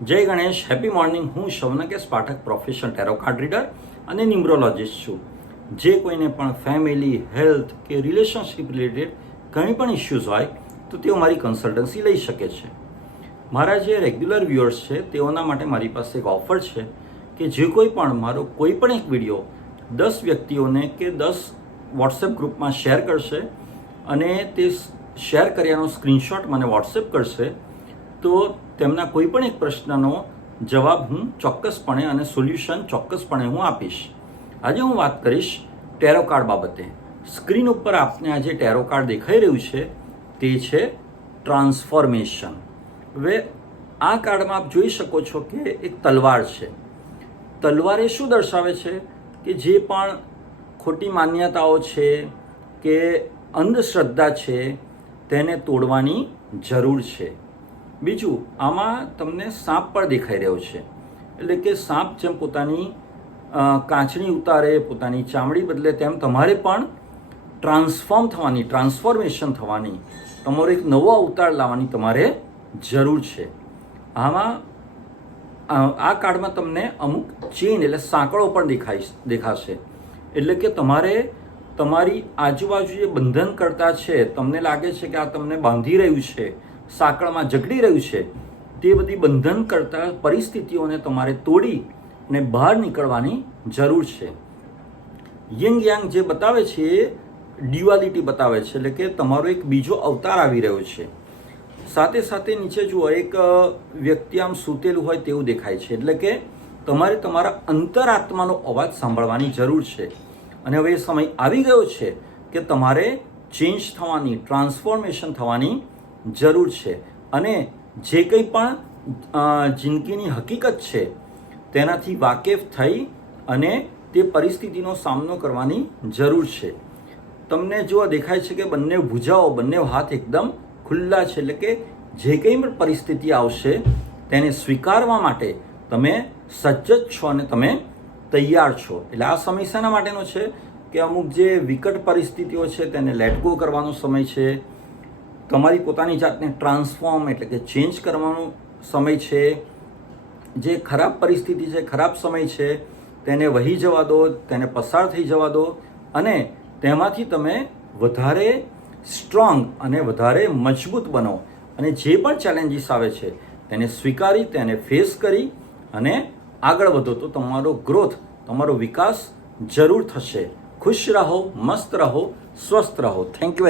જય Ganesh, happy morning. હું Shaunkesh Pathak, professional tarot card reader અને ન્યુમરોલોજિસ્ટ છું. જે કોઈને પણ ફેમિલી, હેલ્થ કે રિલેશનશિપ રિલેટેડ કંઈ પણ ઇશ્યુઝ હોય તો તેઓ મારી કન્સલ્ટન્સી લઈ શકે છે. મારા જે રેગ્યુલર વ્યુઅર્સ છે તેઓના માટે મારી પાસે એક ઓફર છે કે જે કોઈ પણ મારો કોઈ પણ એક વિડીયો 10 વ્યક્તિઓને કે 10 વોટ્સએપ ગ્રુપમાં શેર કરશે અને તે શેર કર્યાનો સ્ક્રીનશોટ મને વોટ્સએપ કરશે તો તેમના કોઈ પણ એક પ્રશ્નનો જવાબ હું ચોક્કસપણે અને સોલ્યુશન ચોક્કસપણે હું આપીશ. આજે હું વાત કરીશ ટેરો કાર્ડ બાબતે. સ્ક્રીન ઉપર આપને આ જે ટેરો કાર્ડ દેખાઈ રહ્યું છે તે છે ટ્રાન્સફોર્મેશન. હવે આ કાર્ડમાં આપ જોઈ શકો છો કે એક તલવાર છે. તલવાર એ શું દર્શાવે છે કે જે પણ ખોટી માન્યતાઓ છે કે અંધશ્રદ્ધા છે તેને તોડવાની જરૂર છે. બીજું, આમાં તમને સાપ પણ દેખાઈ રહ્યો છે. એટલે કે સાપ જેમ પોતાની કાંચણી ઉતારે, પોતાની ચામડી બદલે, તેમ તમારે પણ ટ્રાન્સફોર્મેશન થવાની, તમારો એક નવો અવતાર લાવવાની તમારે જરૂર છે. આમાં આ કાર્ડમાં તમને અમુક ચેન એટલે સાંકળો પણ દેખાશે. એટલે કે તમારે તમારી આજુબાજુ જે બંધન કરતા છે, તમને લાગે છે કે આ તમને બાંધી રહ્યું છે, સાંકળમાં જકડી રહ્યું છે, તે બધી બંધન કરતા પરિસ્થિતિઓને તમારે તોડી અને બહાર નીકળવાની જરૂર છે. યંગ યાંગ જે બતાવે છે એ ડ્યુઆલિટી બતાવે છે. એટલે કે તમારો એક બીજો અવતાર આવી રહ્યો છે. સાથે સાથે નીચે જુઓ, એક વ્યક્તિ આમ સૂતેલું હોય તેવું દેખાય છે. એટલે કે તમારે તમારા અંતરાત્માનો અવાજ સાંભળવાની જરૂર છે. અને હવે એ સમય આવી ગયો છે કે તમારે ચેન્જ થવાની, ટ્રાન્સફોર્મેશન થવાની જરૂર છે. અને જે કંઈ પણ જિંદગીની હકીકત છે તેનાથી વાકેફ થઈ અને તે પરિસ્થિતિનો સામનો કરવાની જરૂર છે. તમને જો દેખાય છે કે બંને ભુજાઓ, બંને હાથ એકદમ ખુલ્લા છે. એટલે કે જે કંઈ પણ પરિસ્થિતિ આવશે તેને સ્વીકારવા માટે તમે સજ્જ છો અને તમે તૈયાર છો. એટલે આ સમય શેના માટેનો છે કે અમુક જે વિકટ પરિસ્થિતિઓ છે તેને લેટ ગો કરવાનો સમય છે. તમારી પોતાની જાતને ટ્રાન્સફોર્મ એટલે કે ચેન્જ કરવાનો સમય છે. જે ખરાબ પરિસ્થિતિ છે, ખરાબ સમય છે, તેને વહી જવા દો, તેને પસાર થઈ જવા દો અને તેમાંથી તમે વધારે સ્ટ્રોંગ અને વધારે મજબૂત બનો. અને જે પણ ચેલેન્જીસ આવે છે તેને સ્વીકારી, તેને ફેસ કરી અને આગળ વધો તો તમારો ગ્રોથ, તમારો વિકાસ જરૂર થશે. ખુશ રહો, મસ્ત રહો, સ્વસ્થ રહો. Thank you.